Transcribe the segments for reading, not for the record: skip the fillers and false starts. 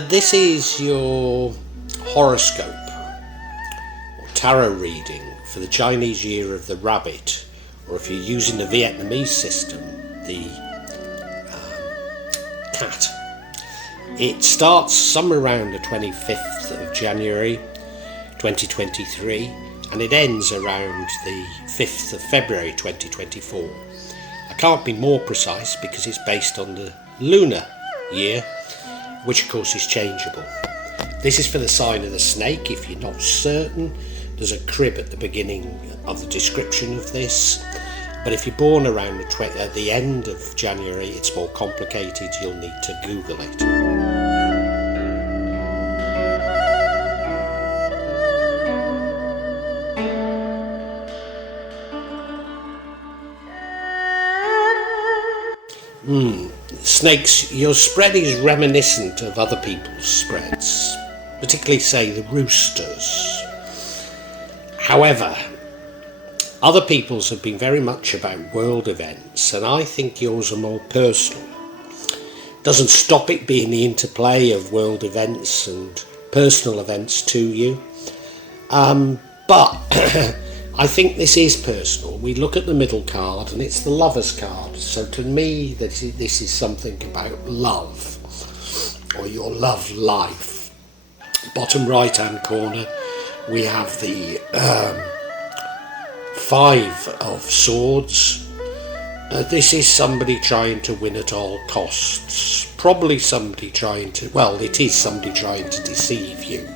This is your horoscope or tarot reading for the Chinese Year of the Rabbit, or if you're using the Vietnamese system, the cat. It starts somewhere around the 25th of January 2023 and it ends around the 5th of February 2024. I can't be more precise because it's based on the lunar year, which of course is changeable. This is for the sign of the snake. If you're not certain, there's a crib at the beginning of the description of this. But if you're born around the end of January, it's more complicated. You'll need to Google it. Snakes, your spread is reminiscent of other people's spreads, particularly say the Roosters. However, other people's have been very much about world events, and I think yours are more personal. Doesn't stop it being the interplay of world events and personal events to you, but I think this is personal. We look at the middle card and it's the Lover's card. So to me, this is something about love or your love life. Bottom right hand corner, we have the Five of Swords. This is somebody trying to win at all costs. Probably somebody it is somebody trying to deceive you.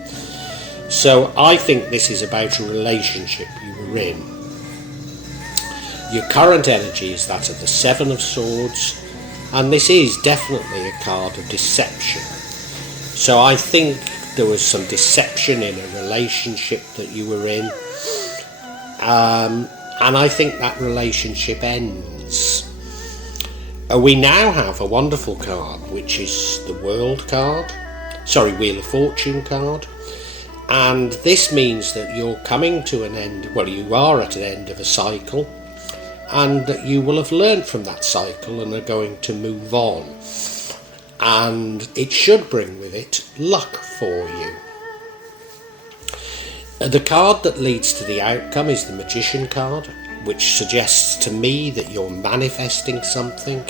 So I think this is about a relationship you were in. Your current energy is that of the Seven of Swords, and this is definitely a card of deception. So I think there was some deception in a relationship that you were in, and I think that relationship ends. We now have a wonderful card, which is the Wheel of Fortune card. And this means that you're coming to an end, you are at an end of a cycle, and that you will have learned from that cycle and are going to move on. And it should bring with it luck for you. The card that leads to the outcome is the Magician card, which suggests to me that you're manifesting something.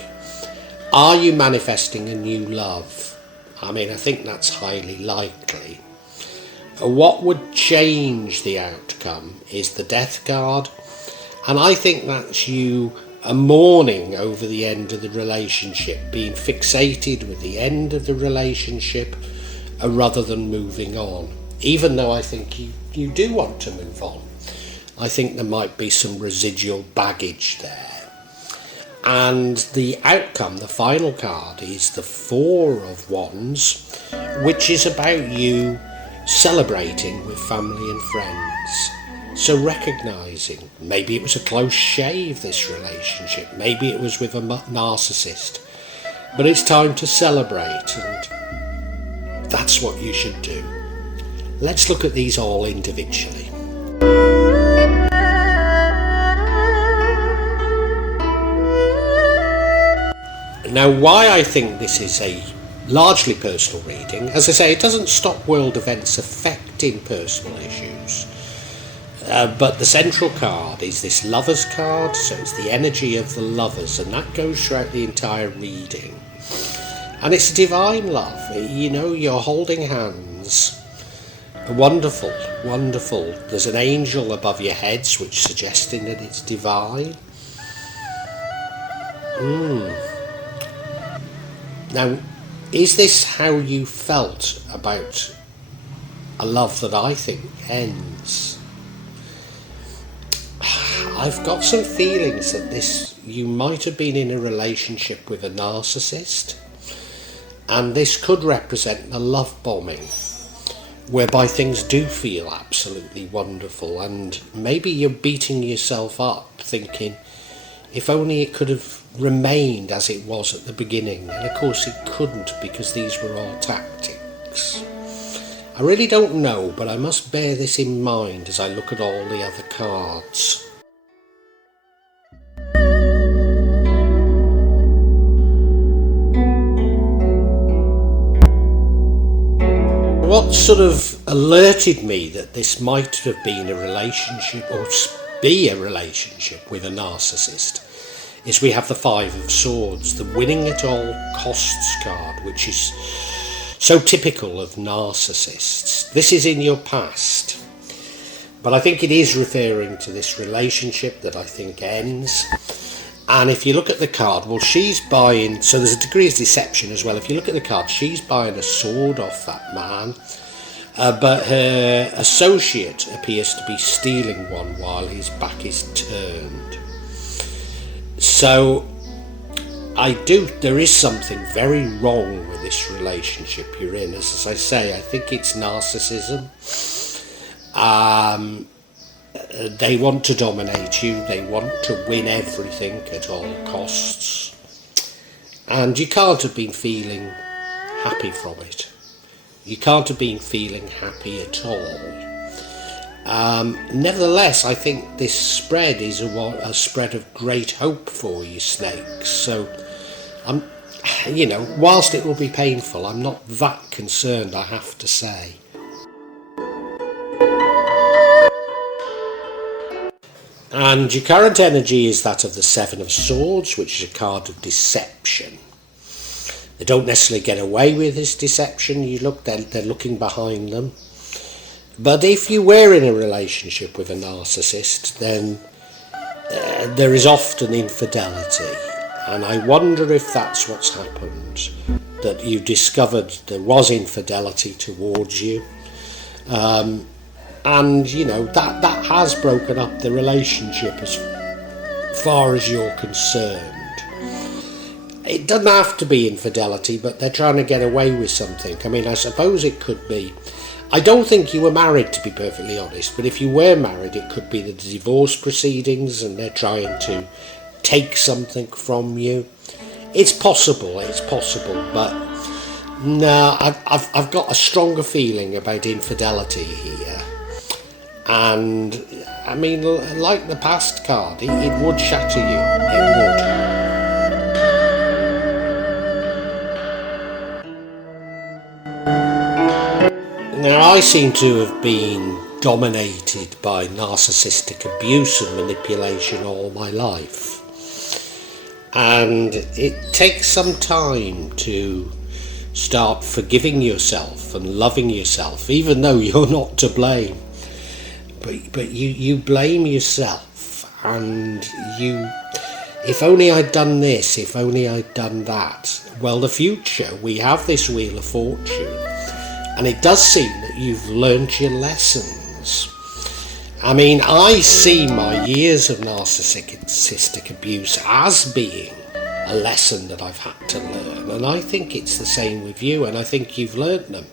Are you manifesting a new love? I think that's highly likely. What would change the outcome is the Death card, and I think that's you mourning over the end of the relationship, being fixated with the end of the relationship rather than moving on, even though I think you do want to move on. I think there might be some residual baggage there. And the outcome, the final card, is the Four of Wands, which is about you celebrating with family and friends. So recognising, maybe it was a close shave, this relationship, maybe it was with a narcissist, but it's time to celebrate, and that's what you should do. Let's look at these all individually. Now, why I think this is a largely personal reading, as I say, it doesn't stop world events affecting personal issues, but the central card is this Lover's card, so it's the energy of the lovers, and that goes throughout the entire reading, and it's divine love. You're holding hands. Wonderful. There's an angel above your heads, which suggesting that it's divine. Now, is this how you felt about a love that I think ends? I've got some feelings that you might have been in a relationship with a narcissist, and this could represent a love bombing, whereby things do feel absolutely wonderful, and maybe you're beating yourself up thinking, if only it could have remained as it was at the beginning. And of course it couldn't, because these were all tactics. I really don't know, but I must bear this in mind as I look at all the other cards. what sort of alerted me that this might have been a relationship or be a relationship with a narcissist is we have the Five of Swords, the winning at all costs card, which is so typical of narcissists. This is in your past, but I think it is referring to this relationship that I think ends. And if you look at the card, well, she's buying, so there's a degree of deception as well. If you look at the card, she's buying a sword off that man, but her associate appears to be stealing one while his back is turned. So there is something very wrong with this relationship you're in. As I say, I think it's narcissism. They want to dominate you, they want to win everything at all costs, and you can't have been feeling happy from it. You can't have been feeling happy at all. Nevertheless, I think this spread is a spread of great hope for you, snakes. So, whilst it will be painful, I'm not that concerned, I have to say. And your current energy is that of the Seven of Swords, which is a card of deception. They don't necessarily get away with this deception. They're looking behind them. But if you were in a relationship with a narcissist, then there is often infidelity. And I wonder if that's what's happened, that you discovered there was infidelity towards you. And, that has broken up the relationship as far as you're concerned. It doesn't have to be infidelity, but they're trying to get away with something. I mean, I suppose it could be. I don't think you were married, to be perfectly honest, but if you were married, it could be the divorce proceedings and they're trying to take something from you. It's possible, but no, I've got a stronger feeling about infidelity here. And, I mean, like the past card, it would shatter you. It would. Now, I seem to have been dominated by narcissistic abuse and manipulation all my life. And it takes some time to start forgiving yourself and loving yourself, even though you're not to blame. But you blame yourself, and if only I'd done this, if only I'd done that. Well, the future, we have this Wheel of Fortune, and it does seem that you've learnt your lessons. I mean, I see my years of narcissistic abuse as being a lesson that I've had to learn, and I think it's the same with you, and I think you've learnt them.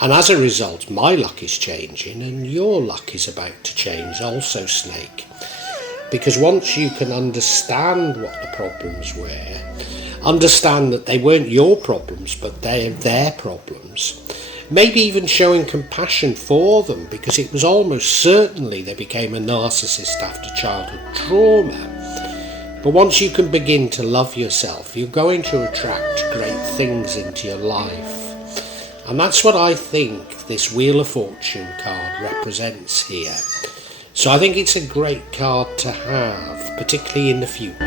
And as a result, my luck is changing and your luck is about to change also, Snake. Because once you can understand what the problems were, understand that they weren't your problems, but they're their problems, maybe even showing compassion for them, because it was almost certainly they became a narcissist after childhood trauma. But once you can begin to love yourself, you're going to attract great things into your life. And that's what I think this Wheel of Fortune card represents here. So I think it's a great card to have, particularly in the future.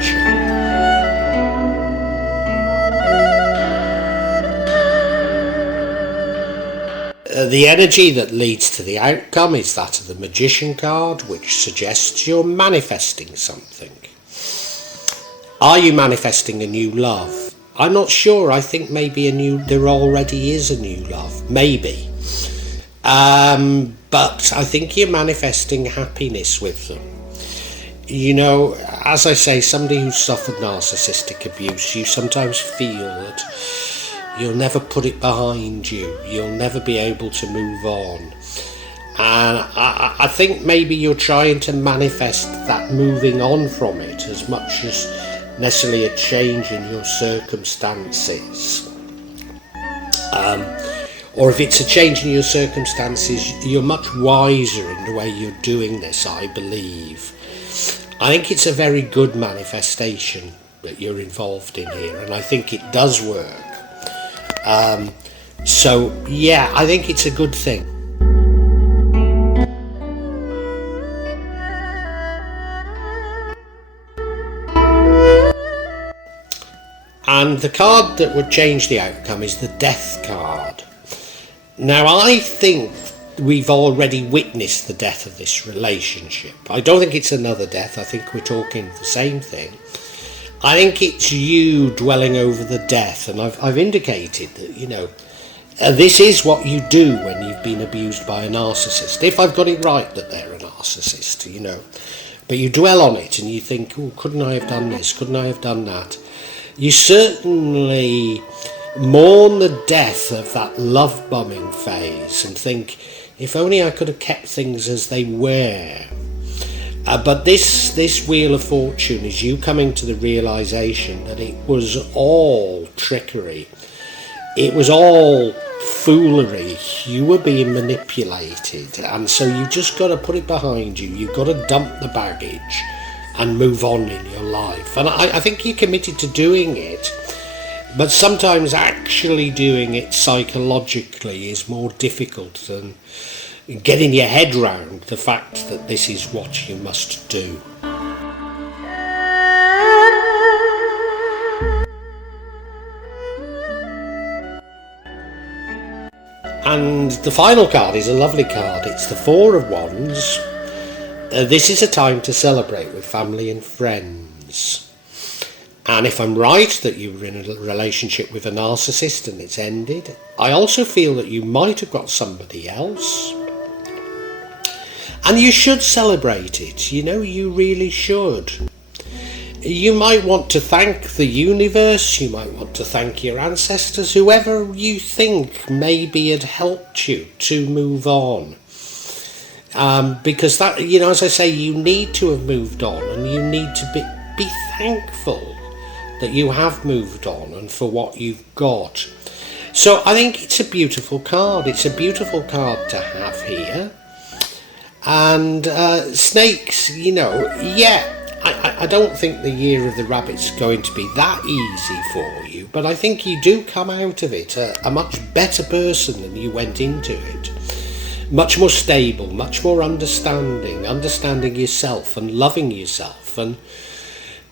The energy that leads to the outcome is that of the Magician card, which suggests you're manifesting something. Are you manifesting a new love? I'm not sure. I think maybe there already is a new love. Maybe. But I think you're manifesting happiness with them. As I say, somebody who's suffered narcissistic abuse, you sometimes feel that you'll never put it behind you. You'll never be able to move on. And I think maybe you're trying to manifest that moving on from it as much as necessarily a change in your circumstances. Or if it's a change in your circumstances, you're much wiser in the way you're doing this, I believe. I think it's a very good manifestation that you're involved in here, and I think it does work. So yeah, I think it's a good thing. And the card that would change the outcome is the Death card. Now, I think we've already witnessed the death of this relationship. I don't think it's another death. I think we're talking the same thing. I think it's you dwelling over the death, and I've indicated that, this is what you do when you've been abused by a narcissist. If I've got it right that they're a narcissist, But you dwell on it and you think, oh, couldn't I have done this? Couldn't I have done that? You certainly mourn the death of that love bombing phase and think, if only I could have kept things as they were. But this Wheel of Fortune is you coming to the realisation that it was all trickery. It was all foolery. You were being manipulated, and so you just got to put it behind you. You've got to dump the baggage and move on in your life. And I think you're committed to doing it, but sometimes actually doing it psychologically is more difficult than getting your head round the fact that this is what you must do. And the final card is a lovely card. It's the Four of Wands. This is a time to celebrate with family and friends. And if I'm right that you were in a relationship with a narcissist and it's ended, I also feel that you might have got somebody else. And you should celebrate it, you really should. You might want to thank the universe, you might want to thank your ancestors, whoever you think maybe had helped you to move on. Because that, as I say, you need to have moved on, and you need to be thankful that you have moved on and for what you've got. So I think it's a beautiful card. It's a beautiful card to have here. And snakes, I don't think the year of the rabbit's going to be that easy for you, but I think you do come out of it a much better person than you went into it. Much more stable, much more understanding yourself and loving yourself, and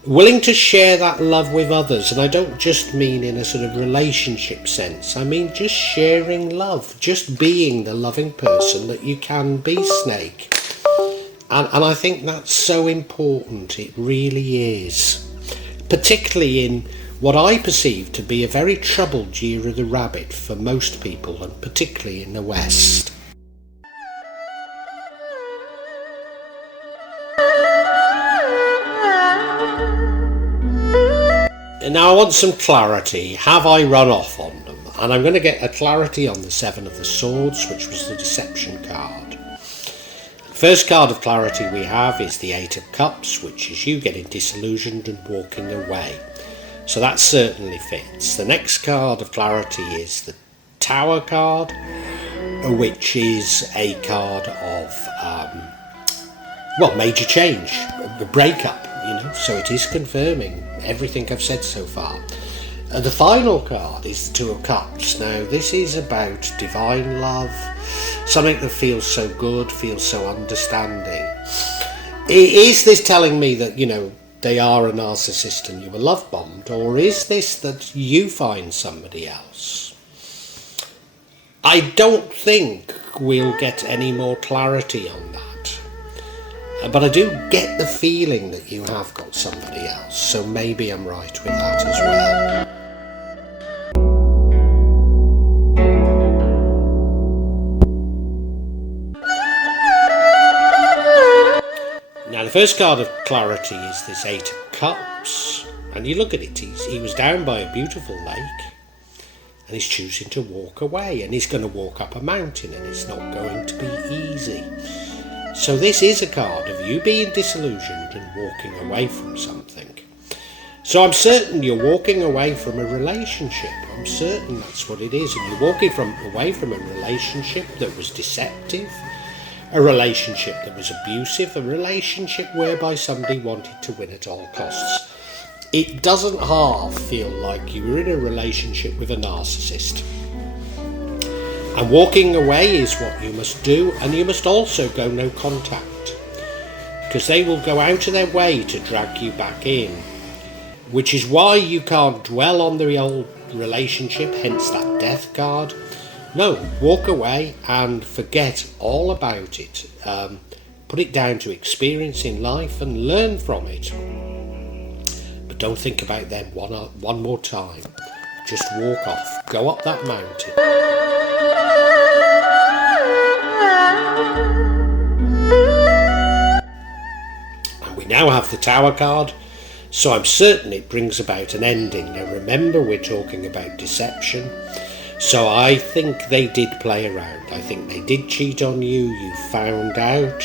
willing to share that love with others. And I don't just mean in a sort of relationship sense. I mean just sharing love, just being the loving person that you can be, Snake. And I think that's so important. It really is. Particularly in what I perceive to be a very troubled year of the rabbit for most people, and particularly in the West. And now I want some clarity. Have I run off on them? And I'm going to get a clarity on the Seven of the Swords, which was the Deception card. First card of clarity we have is the Eight of Cups, which is you getting disillusioned and walking away. So that certainly fits. The next card of clarity is the Tower card, which is a card of, major change, a breakup, so it is confirming everything I've said so far. The final card is the Two of Cups. Now, this is about divine love, something that feels so good, feels so understanding. Is this telling me that, they are a narcissist and you were love bombed, or is this that you find somebody else? I don't think we'll get any more clarity on that. But I do get the feeling that you have got somebody else, so maybe I'm right with that as well. Now, the first card of clarity is this Eight of Cups, and you look at it, he was down by a beautiful lake, and he's choosing to walk away, and he's going to walk up a mountain, and it's not going to be easy. So this is a card of you being disillusioned and walking away from something. So I'm certain you're walking away from a relationship. I'm certain that's what it is, and you're walking away from a relationship that was deceptive, a relationship that was abusive, a relationship whereby somebody wanted to win at all costs. It doesn't half feel like you were in a relationship with a narcissist. And walking away is what you must do, and you must also go no contact, because they will go out of their way to drag you back in, which is why you can't dwell on the old relationship, hence that death card. No, walk away and forget all about it. Put it down to experience in life and learn from it. But don't think about them one more time. Just walk off. Go up that mountain. And we now have the Tower card. So I'm certain it brings about an ending. Now remember, we're talking about deception. So I think they did play around. I think they did cheat on you. You found out.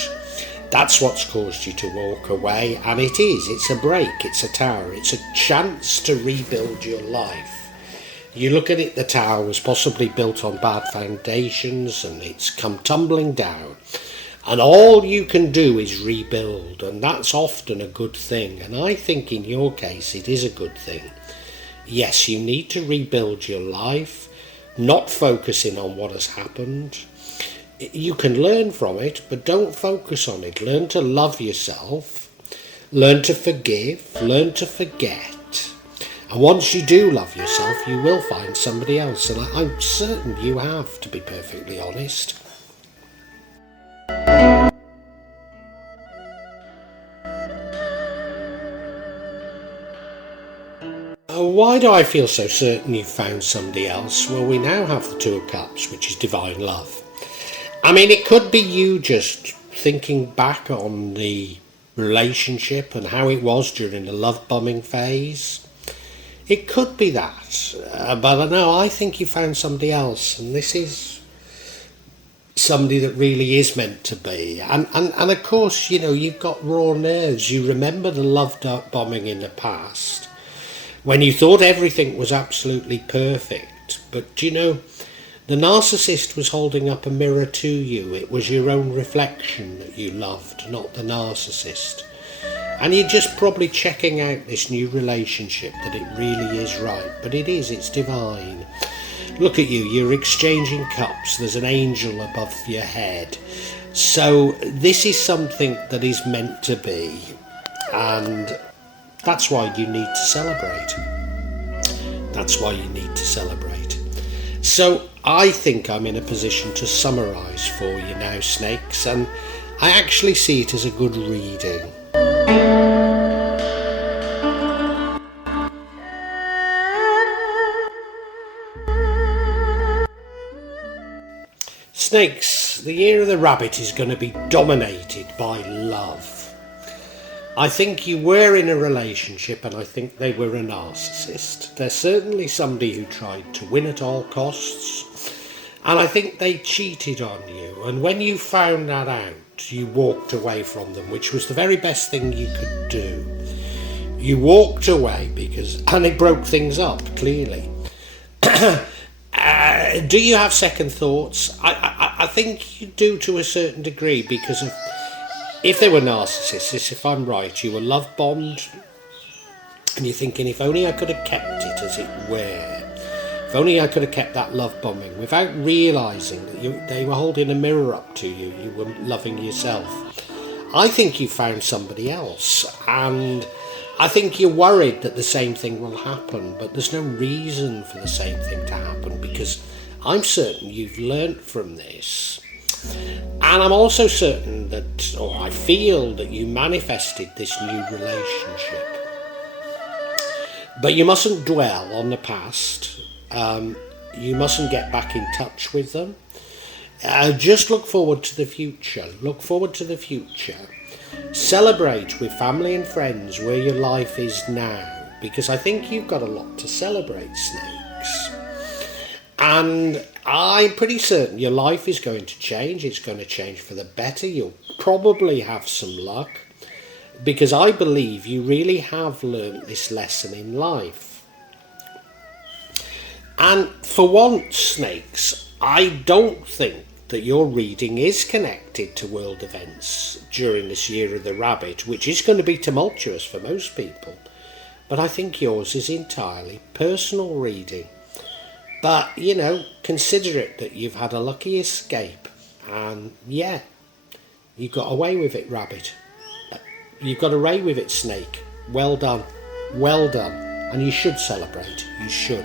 That's what's caused you to walk away. And it's a break. It's a tower. It's a chance to rebuild your life. You look at it, the tower was possibly built on bad foundations and it's come tumbling down. And all you can do is rebuild, and that's often a good thing. And I think in your case, it is a good thing. Yes, you need to rebuild your life, not focusing on what has happened. You can learn from it, but don't focus on it. Learn to love yourself, learn to forgive, learn to forget. And once you do love yourself, you will find somebody else. And I'm certain you have, to be perfectly honest. Why do I feel so certain you've found somebody else? Well, we now have the Two of Cups, which is divine love. I mean, it could be you just thinking back on the relationship and how it was during the love bombing phase. It could be that. But no, I think you found somebody else, and this is somebody that really is meant to be. And of course, you know, you've got raw nerves. You remember the love bombing in the past, when you thought everything was absolutely perfect. But, you know, the narcissist was holding up a mirror to you. It was your own reflection that you loved, not the narcissist. And you're just probably checking out this new relationship, that it really is right. But it is, it's divine. Look at you, you're exchanging cups. There's an angel above your head. So this is something that is meant to be. And that's why you need to celebrate. That's why you need to celebrate. So I think I'm in a position to summarise for you now, snakes, and I actually see it as a good reading. Snakes, the year of the rabbit is going to be dominated by love. I think you were in a relationship, and I think they were a narcissist. There's certainly somebody who tried to win at all costs, and I think they cheated on you. And when you found that out, you walked away from them, which was the very best thing you could do. You walked away and it broke things up, clearly. Do you have second thoughts? I think you do to a certain degree, because of, if they were narcissists, if I'm right, you were love bombed, and you're thinking, if only I could have kept it as it were. If only I could have kept that love bombing, without realising that they were holding a mirror up to you. You were loving yourself. I think you found somebody else, and I think you're worried that the same thing will happen, but there's no reason for the same thing to happen, because I'm certain you've learnt from this. And I'm also certain that, or I feel that you manifested this new relationship. But you mustn't dwell on the past. You mustn't get back in touch with them. Just look forward to the future. Look forward to the future. Celebrate with family and friends where your life is now, because I think you've got a lot to celebrate, snakes. And I'm pretty certain your life is going to change. It's going to change for the better. You'll probably have some luck, because I believe you really have learned this lesson in life. And for once, snakes, I don't think that your reading is connected to world events during this year of the rabbit, which is going to be tumultuous for most people. But I think yours is entirely personal reading. But, you know, consider it that you've had a lucky escape. And, yeah, you got away with it, rabbit. You got away with it, snake. Well done. Well done. And you should celebrate. You should.